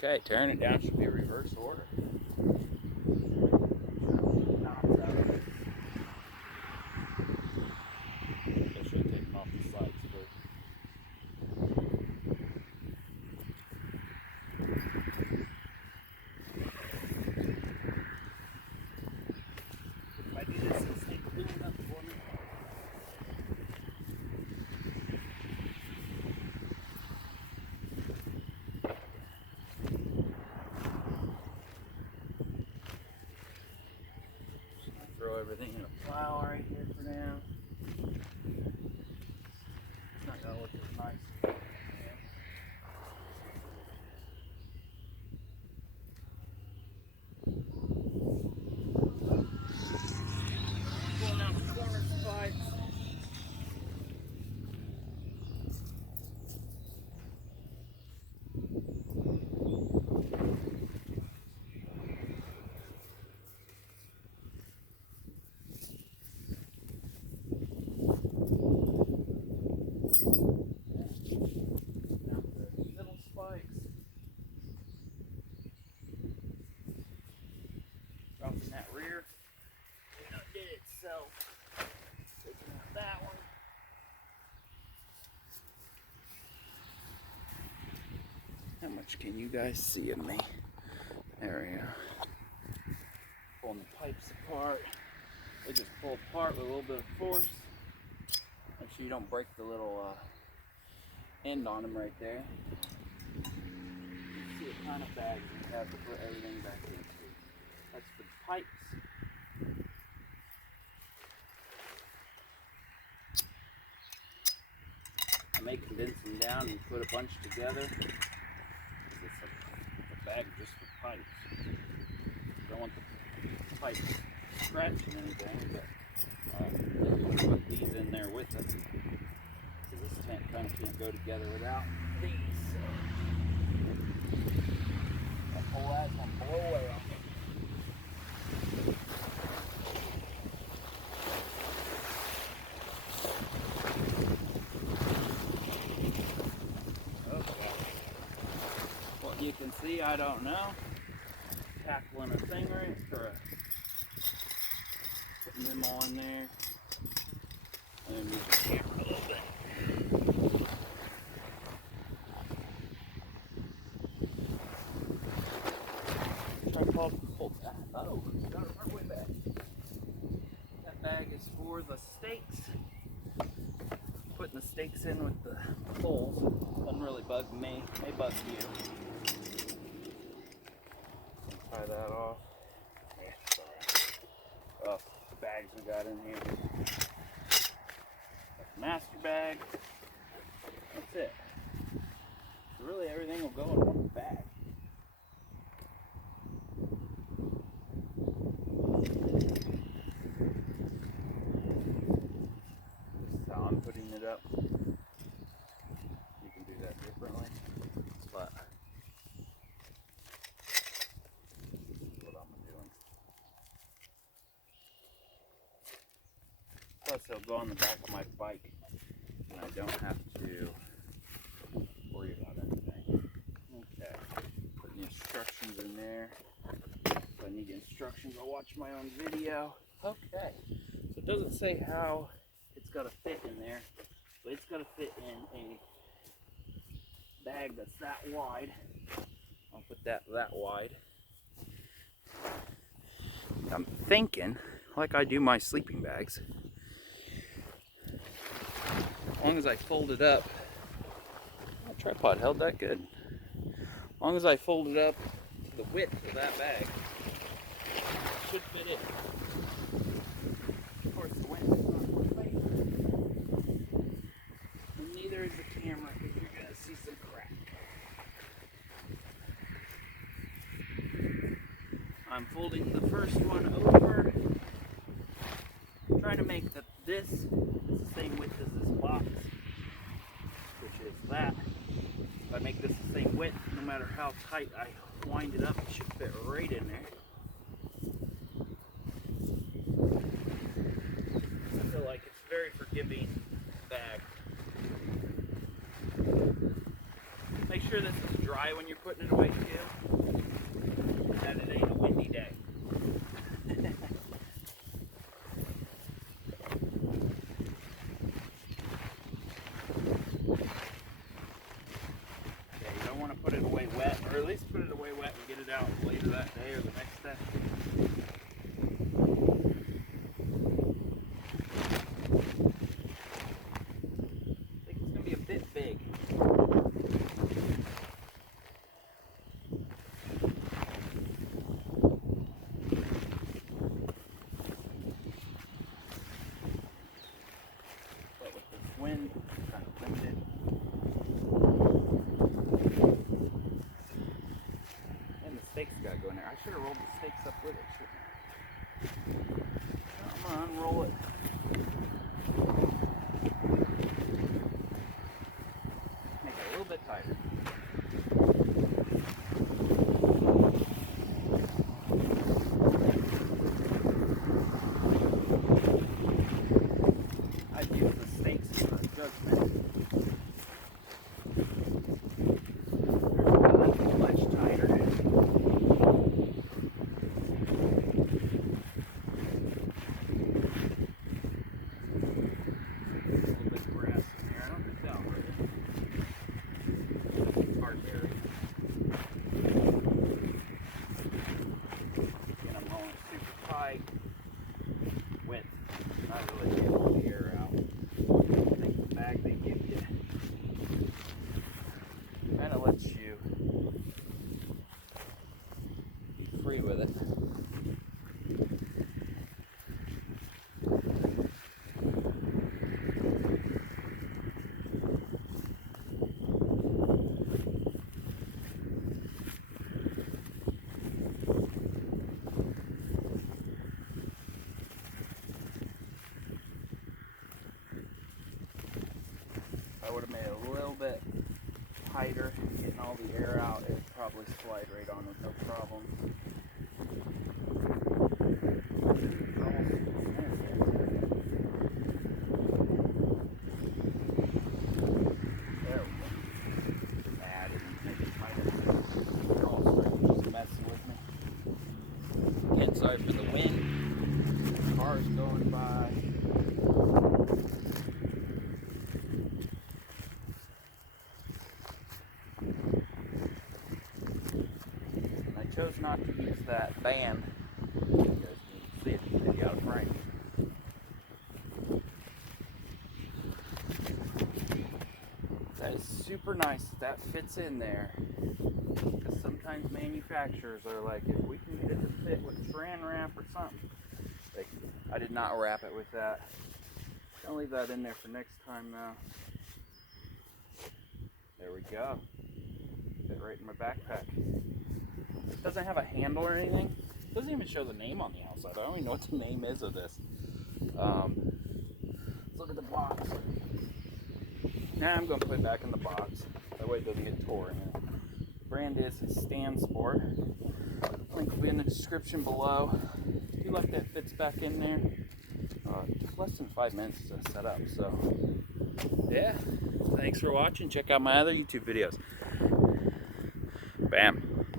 Okay, tearing it down should be reverse order. Especially taking off the sides first. If I do this, it'll stay cleaned up for me. Throw everything in a pile right here for now. It's not gonna look as nice. Pulling out the corner spikes. Dropping that rear. It undid itself. Taking out that one. How much can you guys see of me? There we go. Pulling the pipes apart. They just pull apart with a little bit of force. Make sure you don't break the little end on them right there. You see what kind of bags you have to put everything back into. That's for the pipes. I may condense them down and put a bunch together. It's a bag just for pipes. Don't want the pipes scratching anything, but I'm going to put these in there with it. Because this tank kind of can't go together without these. So that whole ass one blow away on me. You can see, I don't know, tackling a thing right, or putting them all in there. I'm going to move the camera a little bit. Tripod pulled that. Oh, got it right way back. That bag is for the stakes. Putting the stakes in with the poles doesn't really bug me. May bug you. Tie that off. Yeah, sorry. Oh, the bags we got in here. Got the master bag. That's it. So really everything will go in one bag. This is how I'm putting it up. You can do that differently. But plus it'll go on the back of my bike and I don't have to worry about anything. Okay, putting the instructions in there. If I need instructions, I'll watch my own video. Okay, so it doesn't say how it's got to fit in there, but it's got to fit in a bag that's that wide. I'll put that wide. I'm thinking, like I do my sleeping bags, as long as I fold it up, oh, tripod held that good. As long as I fold it up to the width of that bag, it should fit in. Of course, the width is not my favorite. And neither is the camera, because you're going to see some crack. I'm folding the first one over, trying to make this is the same width as this box, which is that. If I make this the same width, no matter how tight I wind it up, it should fit right in there. I feel like it's a very forgiving bag. Make sure this is dry when you're putting it away too, that it ain't a windy day. Yeah, you don't want to put it away wet, or at least put it away wet and get it out later that day or the next day. I think it's going to be a bit big. But with this wind, it's kind of limited. And the stakes got to go in there. I should have rolled the stakes up with it, shouldn't I? I'm going to unroll it. Make it a little bit tighter. I'd use the stakes for judgment. They're much tighter. Width, not really getting the air out. I think the bag they give you kind of lets you be free with it. I would have made it a little bit tighter, getting all the air out. It would probably slide right on with no problem. There we go. I didn't make it tighter. They're all starting to just messing with me. Again, sorry for the wind. Cars going by. I chose not to use that band because you can see it maybe out of frame. That is super nice that fits in there, because sometimes manufacturers are like, if we can get it to fit with Saran wrap or something. Like, I did not wrap it with that. I'll leave that in there for next time now. There we go. Fit right in my backpack. It doesn't have a handle or anything. It doesn't even show the name on the outside. I don't even know what the name is of this. Let's look at the box. Now I'm going to put it back in the box. That way it doesn't get torn. Brand is Stansport. Link will be in the description below. If you like that fits back in there. It took less than 5 minutes to set up. So yeah, thanks for watching. Check out my other YouTube videos. Bam.